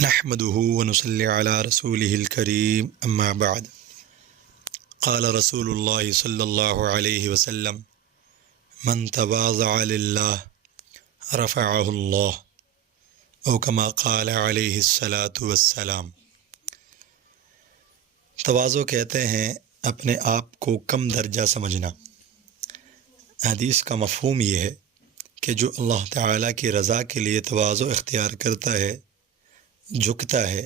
نحمده ونصلي على رسوله الكريم اما بعد قال رسول الله صلی اللہ علیہ وسلم من تواضع للہ رفعه اللہ او کما قال علیہ الصلاۃ والسلام۔ تواضع کہتے ہیں اپنے آپ کو کم درجہ سمجھنا۔ حدیث کا مفہوم یہ ہے کہ جو اللہ تعالیٰ کی رضا کے لیے تواضع اختیار کرتا ہے، جھکتا ہے،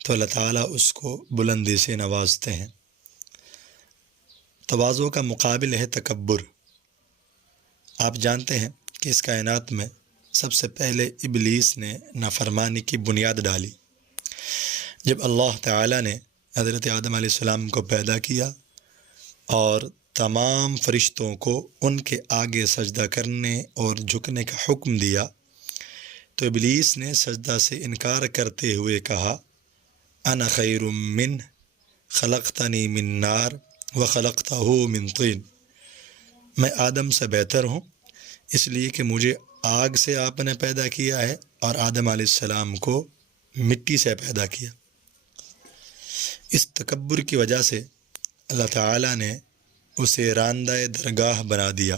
تو اللہ تعالیٰ اس کو بلندی سے نوازتے ہیں۔ تواضع کا مقابل ہے تکبر۔ آپ جانتے ہیں کہ اس کائنات میں سب سے پہلے ابلیس نے نافرمانی کی بنیاد ڈالی۔ جب اللہ تعالیٰ نے حضرت آدم علیہ السلام کو پیدا کیا اور تمام فرشتوں کو ان کے آگے سجدہ کرنے اور جھکنے کا حکم دیا، تو ابلیس نے سجدہ سے انکار کرتے ہوئے کہا انا خیر من خلقتنی من نار وخلقتہ من طین، میں آدم سے بہتر ہوں اس لیے کہ مجھے آگ سے آپ نے پیدا کیا ہے اور آدم علیہ السلام کو مٹی سے پیدا کیا۔ اس تکبر کی وجہ سے اللہ تعالیٰ نے اسے راندہ درگاہ بنا دیا۔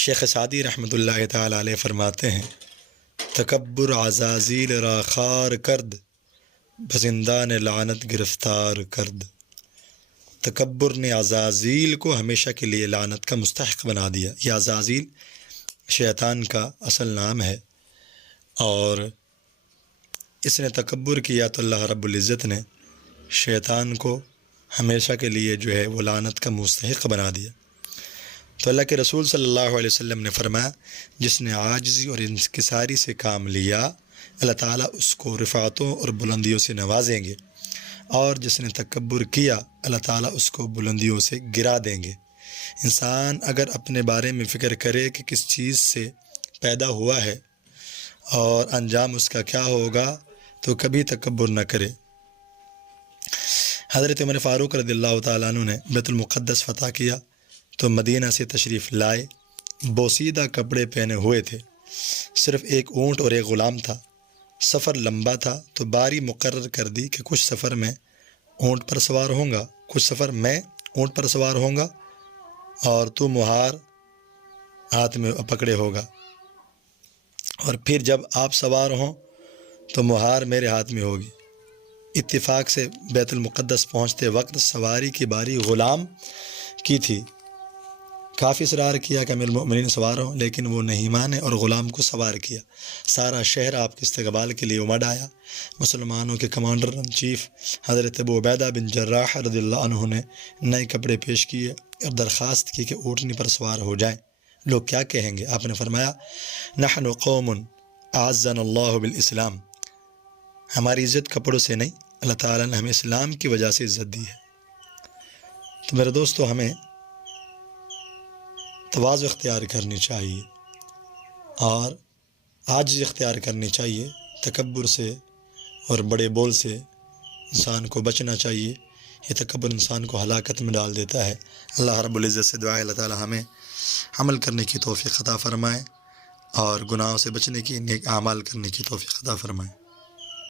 شیخ سعدی رحمۃ اللہ تعالیٰ علیہ فرماتے ہیں تکبر عزازیل را خار کرد بزندان لعنت گرفتار کرد۔ تکبر نے عزازیل کو ہمیشہ کے لیے لعنت کا مستحق بنا دیا۔ یہ عزازیل شیطان کا اصل نام ہے، اور اس نے تکبر کیا تو اللہ رب العزت نے شیطان کو ہمیشہ کے لیے جو ہے وہ لعنت کا مستحق بنا دیا۔ تو اللہ کے رسول صلی اللہ علیہ وسلم نے فرمایا جس نے عاجزی اور انکساری سے کام لیا اللہ تعالیٰ اس کو رفعتوں اور بلندیوں سے نوازیں گے، اور جس نے تکبر کیا اللہ تعالیٰ اس کو بلندیوں سے گرا دیں گے۔ انسان اگر اپنے بارے میں فکر کرے کہ کس چیز سے پیدا ہوا ہے اور انجام اس کا کیا ہوگا تو کبھی تکبر نہ کرے۔ حضرت عمر فاروق رضی اللہ تعالیٰ عنہ نے بیت المقدس فتح کیا تو مدینہ سے تشریف لائے، بوسیدہ کپڑے پہنے ہوئے تھے، صرف ایک اونٹ اور ایک غلام تھا۔ سفر لمبا تھا تو باری مقرر کر دی کہ کچھ سفر میں اونٹ پر سوار ہوں گا، کچھ سفر میں اونٹ پر سوار ہوں گا، اور تو مہار ہاتھ میں پکڑے ہوگا، اور پھر جب آپ سوار ہوں تو مہار میرے ہاتھ میں ہوگی۔ اتفاق سے بیت المقدس پہنچتے وقت سواری کی باری غلام کی تھی۔ کافی اصرار کیا کہ امیر المؤمنین سوار ہوں، لیکن وہ نہیں مانے اور غلام کو سوار کیا۔ سارا شہر آپ کے استقبال کے لیے امڑ آیا۔ مسلمانوں کے کمانڈر ان چیف حضرت ابو عبیدہ بن جراح رضی اللہ عنہ نے نئے کپڑے پیش کیے اور درخواست کی کہ اونٹنی پر سوار ہو جائیں۔ لوگ کیا کہیں گے؟ آپ نے فرمایا نحن قوم اعزنا اللہ بالاسلام، ہماری عزت کپڑوں سے نہیں، اللہ تعالیٰ نے ہمیں اسلام کی وجہ سے عزت دی ہے۔ تو میرے دوستو، ہمیں تواضع اختیار کرنی چاہیے اور عاجزی اختیار کرنی چاہیے۔ تکبر سے اور بڑے بول سے انسان کو بچنا چاہیے، یہ تکبر انسان کو ہلاکت میں ڈال دیتا ہے۔ اللہ رب العزت سے دعا ہے اللہ تعالیٰ ہمیں عمل کرنے کی توفیق عطا فرمائے اور گناہوں سے بچنے کی، نیک اعمال کرنے کی توفیق عطا فرمائے۔